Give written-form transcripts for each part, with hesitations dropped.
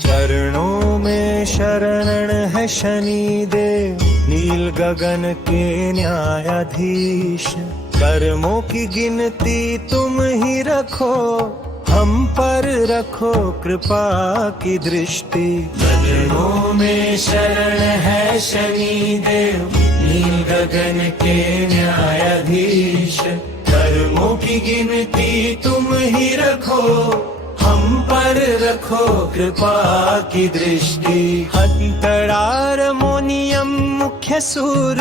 चरणों में शरण है शनिदेव, नील गगन के न्यायाधीश। कर्मों की गिनती तुम ही रखो, हम पर रखो कृपा की दृष्टि। चरणों में शरण है शनिदेव, नील गगन के न्यायाधीश। कर्मों की गिनती तुम ही रखो, हम पर रखो कृपा की दृष्टि। हंतरारमोनियम मुख्य सुर,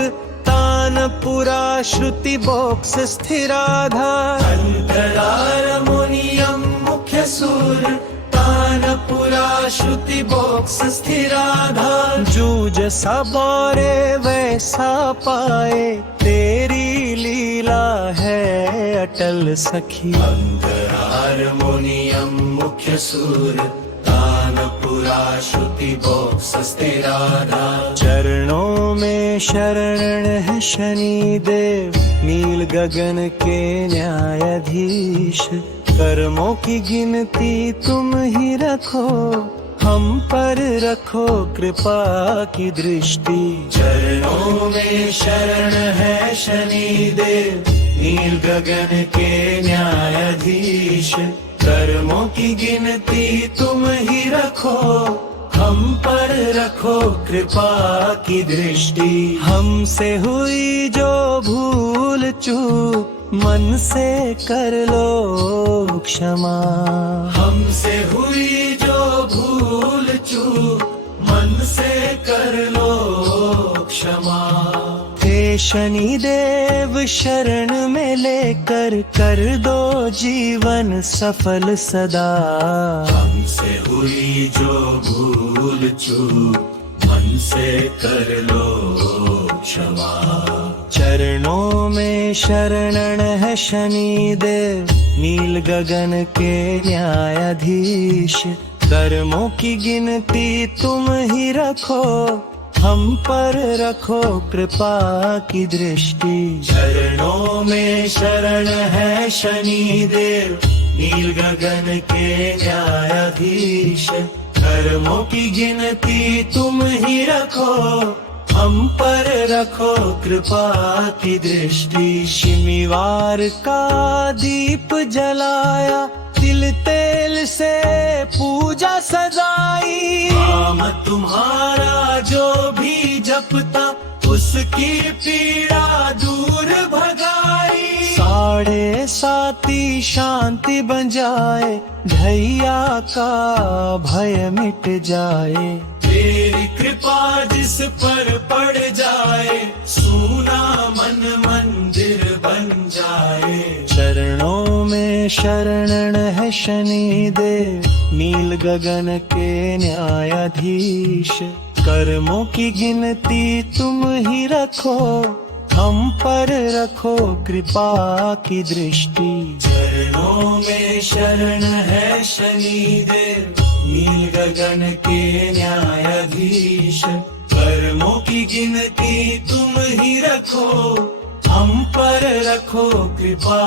तानपुरा श्रुति बॉक्स स्थिराधार। हंतरारमोनियम मुख्य सुर, तानपुरा श्रुति बॉक्स स्थिराधार। जूझ सबौरे वैसा पाए, तेरी लीला है अटल सखी। हारमोनियम मुख्य सुर, तानपुरा श्रुति बॉक्स स्थिराधार। चरणों में शरण है शनिदेव, नील गगन के न्यायाधीश। कर्मों की गिनती तुम ही रखो, हम पर रखो कृपा की दृष्टि। चरणों में शरण है शनिदेव, नील गगन के न्यायाधीश। कर्मों की गिनती तुम ही रखो, हम पर रखो कृपा की दृष्टि। हमसे हुई जो भूल चूक, मन से कर लो क्षमा। हमसे हुई जो भूल चूक, मन से कर लो क्षमा। हे शनिदेव शरण में लेकर कर दो जीवन सफल सदा। हमसे हुई जो भूल चूक, मन से कर लो क्षमा। चरणों में शरण है शनिदेव, नील गगन के न्यायाधीश। कर्मों की गिनती तुम ही रखो, हम पर रखो कृपा की दृष्टि। चरणों में शरण है शनिदेव, नील गगन के न्यायाधीश। कर्मों की गिनती तुम ही रखो, हम पर रखो कृपा की दृष्टि। शनिवार का दीप जलाया, तिल तेल से पूजा सजाई। नाम तुम्हारा जो भी जपता, उसकी पीड़ा दूर भगाई। 7:30 शांति बन जाए, ढैया का भय मिट जाए। तेरी कृपा जिस पर पड़ जाए, सूना मन मंदिर बन जाए। चरणों में शरण है शनिदेव, नील गगन के न्यायाधीश। कर्मों की गिनती तुम ही रखो, हम पर रखो कृपा की दृष्टि। चरणों में शरण है शनिदेव, नील गगन के न्यायाधीश। कर्मों की गिनती तुम ही रखो, हम पर रखो कृपा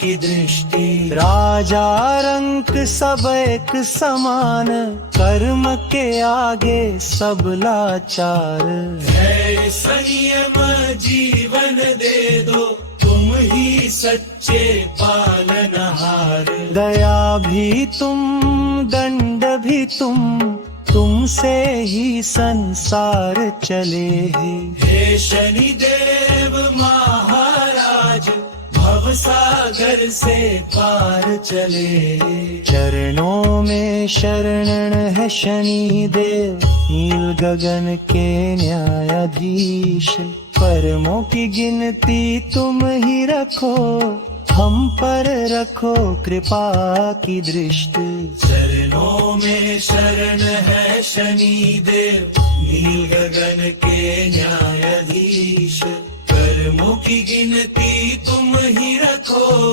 की दृष्टि। राजा रंक सब एक समान, कर्म के आगे सब लाचार। है संयम जीवन दे दो, तुम ही सच्चे पालनहार। दया भी तुम, दंड भी तुमसे ही संसार चले हैं। हे शनिदेव महाराज, भवसागर से पार चले। चरणों में शरण है शनिदेव, नील गगन के न्यायाधीश। कर्मों की गिनती तुम ही रखो, हम पर रखो कृपा की दृष्टि। चरणों में शरण है शनिदेव, नील गगन के न्यायाधीश। कर्मों की गिनती तुम ही रखो,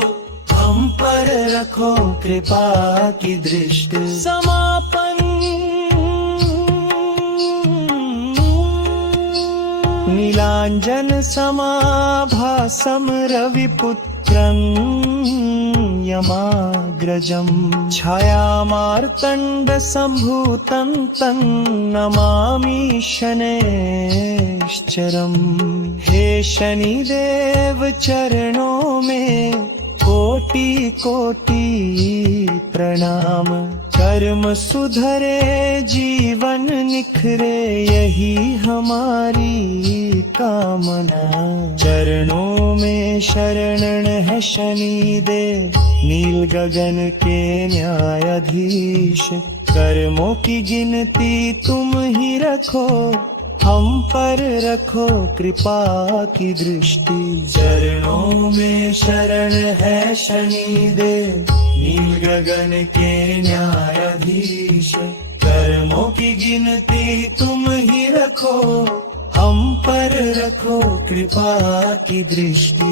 हम पर रखो कृपा की दृष्टि। समापन। नीलांजन समाभासम रविपुत्र, शुक्रं यमाग्रजं छायामार्तण्डसम्भूतं तं नमामि शनैश्चरम्। हे शनिदेव चरणों में कोटि कोटि प्रणाम। कर्म सुधरे जीवन निखरे यही हमारी कामना। चरणों में शरण है शनिदेव नील गगन के न्यायाधीश। कर्मों की गिनती तुम ही रखो हम पर रखो कृपा की दृष्टि। चरणों में शरण है शनिदेव नील गगन के न्यायाधीश। कर्मों की गिनती तुम ही रखो हम पर रखो कृपा की दृष्टि।